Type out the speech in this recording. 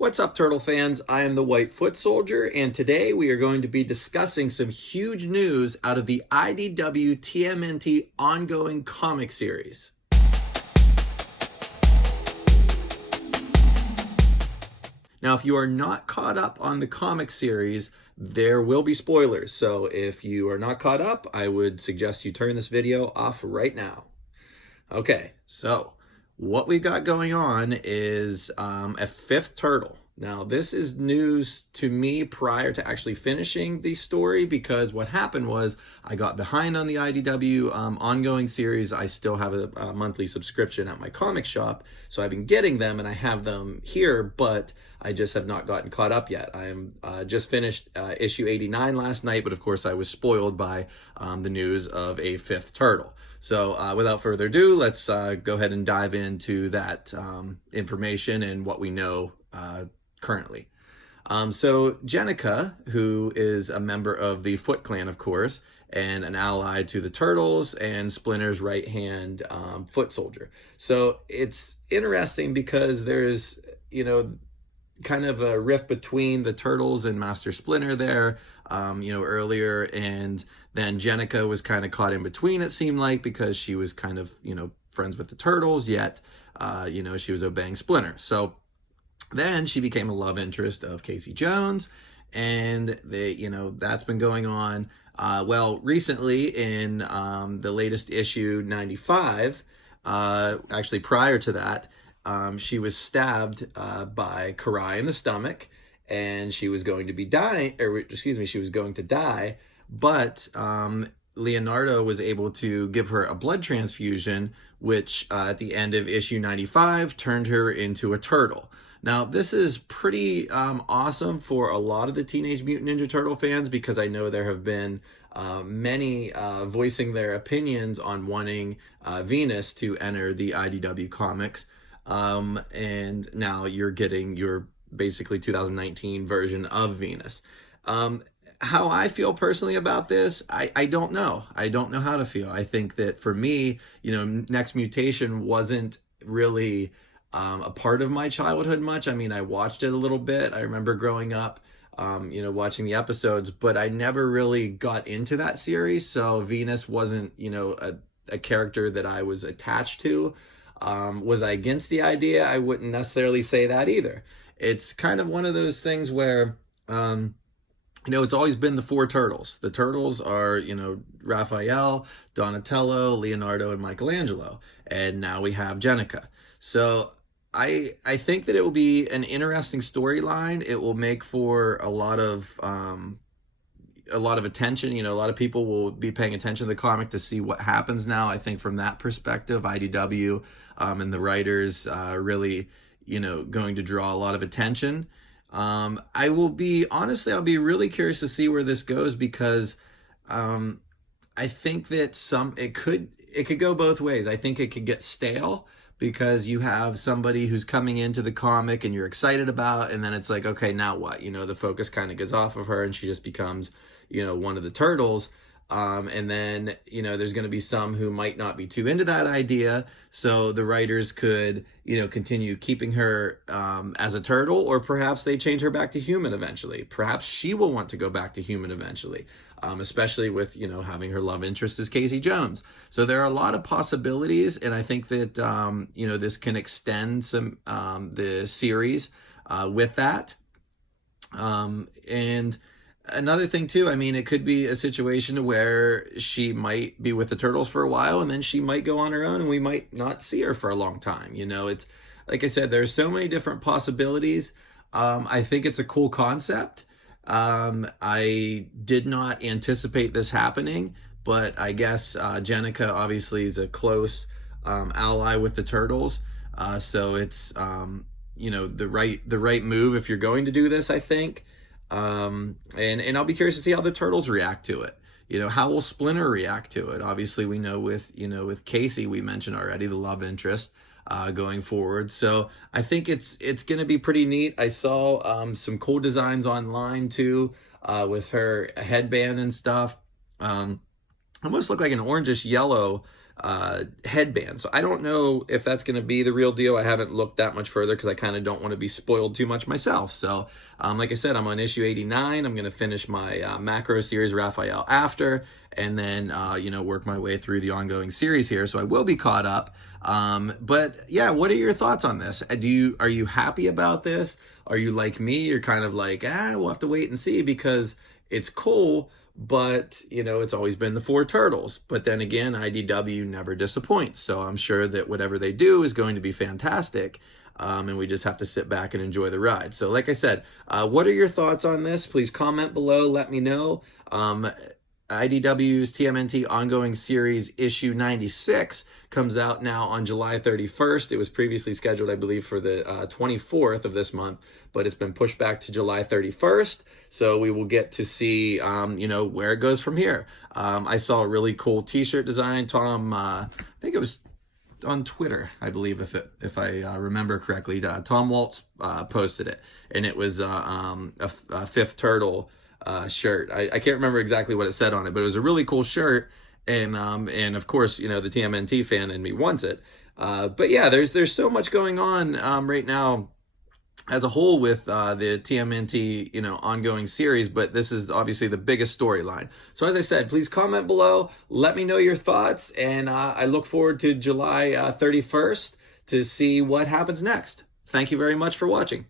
What's up, Turtle fans? I am the White Foot Soldier, and today we are going to be discussing some huge news out of the IDW TMNT ongoing comic series. Now, if you are not caught up on the comic series, there will be spoilers. So if you are not caught up, I would suggest you turn this video off right now. Okay, so what we got going on is a fifth turtle. Now, this is news to me prior to actually finishing the story, because what happened was I got behind on the IDW ongoing series. I still have a monthly subscription at my comic shop, so I've been getting them and I have them here, but I just have not gotten caught up yet. I am just finished issue 89 last night, but of course I was spoiled by the news of a fifth turtle. So without further ado, let's go ahead and dive into that information and what we know currently. So Jennika, who is a member of the Foot Clan, of course, and an ally to the Turtles and Splinter's right-hand foot soldier. So it's interesting because there's, kind of a rift between the Turtles and Master Splinter there, earlier, and then Jennika was kind of caught in between, it seemed like, because she was kind of, friends with the Turtles, yet, she was obeying Splinter. So then she became a love interest of Casey Jones, and that's been going on. Well, recently in the latest issue 95, actually prior to that, she was stabbed by Karai in the stomach, and she was going to be dying, she was going to die, but Leonardo was able to give her a blood transfusion, which at the end of issue 95 turned her into a turtle. Now, this is pretty awesome for a lot of the Teenage Mutant Ninja Turtle fans, because I know there have been many voicing their opinions on wanting Venus to enter the IDW comics. And now you're getting your basically 2019 version of Venus. How I feel personally about this, I don't know. I don't know how to feel. I think that for me, Next Mutation wasn't really a part of my childhood much. I mean, I watched it a little bit. I remember growing up, watching the episodes, but I never really got into that series. So Venus wasn't, a character that I was attached to. Was I against the idea? I wouldn't necessarily say that either. It's kind of one of those things where, it's always been the four turtles. The turtles are, Raphael, Donatello, Leonardo, and Michelangelo. And now we have Jennika. So I think that it will be an interesting storyline. It will make for a lot of attention. A lot of people will be paying attention to the comic to see what happens now. I think from that perspective, IDW and the writers really, going to draw a lot of attention. I'll be really curious to see where this goes, because I think that it could go both ways. I think it could get stale, because you have somebody who's coming into the comic and you're excited about, and then it's like, okay, now what? The focus kind of goes off of her and she just becomes, one of the turtles. And then, there's going to be some who might not be too into that idea. So the writers could, continue keeping her as a turtle, or perhaps they change her back to human eventually. Perhaps she will want to go back to human eventually, especially with, having her love interest as Casey Jones. So there are a lot of possibilities, and I think that, this can extend some the series with that. And another thing too, I mean, it could be a situation where she might be with the turtles for a while, and then she might go on her own and we might not see her for a long time. It's like I said, there's so many different possibilities. I think it's a cool concept. I did not anticipate this happening, but I guess Jennika obviously is a close ally with the turtles. So it's the right move if you're going to do this, I think. And I'll be curious to see how the turtles react to it. How will Splinter react to it? Obviously, we know with Casey, we mentioned already, the love interest going forward. So I think it's going to be pretty neat. I saw some cool designs online too, with her headband and stuff. Almost looked like an orangish yellow headband. So I don't know if that's going to be the real deal. I haven't looked that much further because I kind of don't want to be spoiled too much myself. So like I said, I'm on issue 89. I'm going to finish my macro series Raphael after, and then work my way through the ongoing series here. So I will be caught up. But yeah, what are your thoughts on this? Are you happy about this? Are you like me? You're kind of like, we'll have to wait and see because it's cool, but it's always been the four turtles. But then again, IDW never disappoints, so I'm sure that whatever they do is going to be fantastic, and we just have to sit back and enjoy the ride. So like I said, what are your thoughts on this? Please comment below, let me know. IDW's TMNT ongoing series issue 96 comes out now on July 31st. It was previously scheduled, I believe, for the 24th of this month, but it's been pushed back to July 31st. So we will get to see, where it goes from here. I saw a really cool t-shirt design. Tom, I think it was on Twitter, I believe, if I remember correctly. Tom Waltz posted it, and it was a Fifth Turtle shirt. I can't remember exactly what it said on it, but it was a really cool shirt, and of course, the TMNT fan in me wants it. But yeah, there's so much going on right now as a whole with the TMNT ongoing series, but this is obviously the biggest storyline. So as I said, please comment below, let me know your thoughts, and I look forward to July 31st to see what happens next. Thank you very much for watching.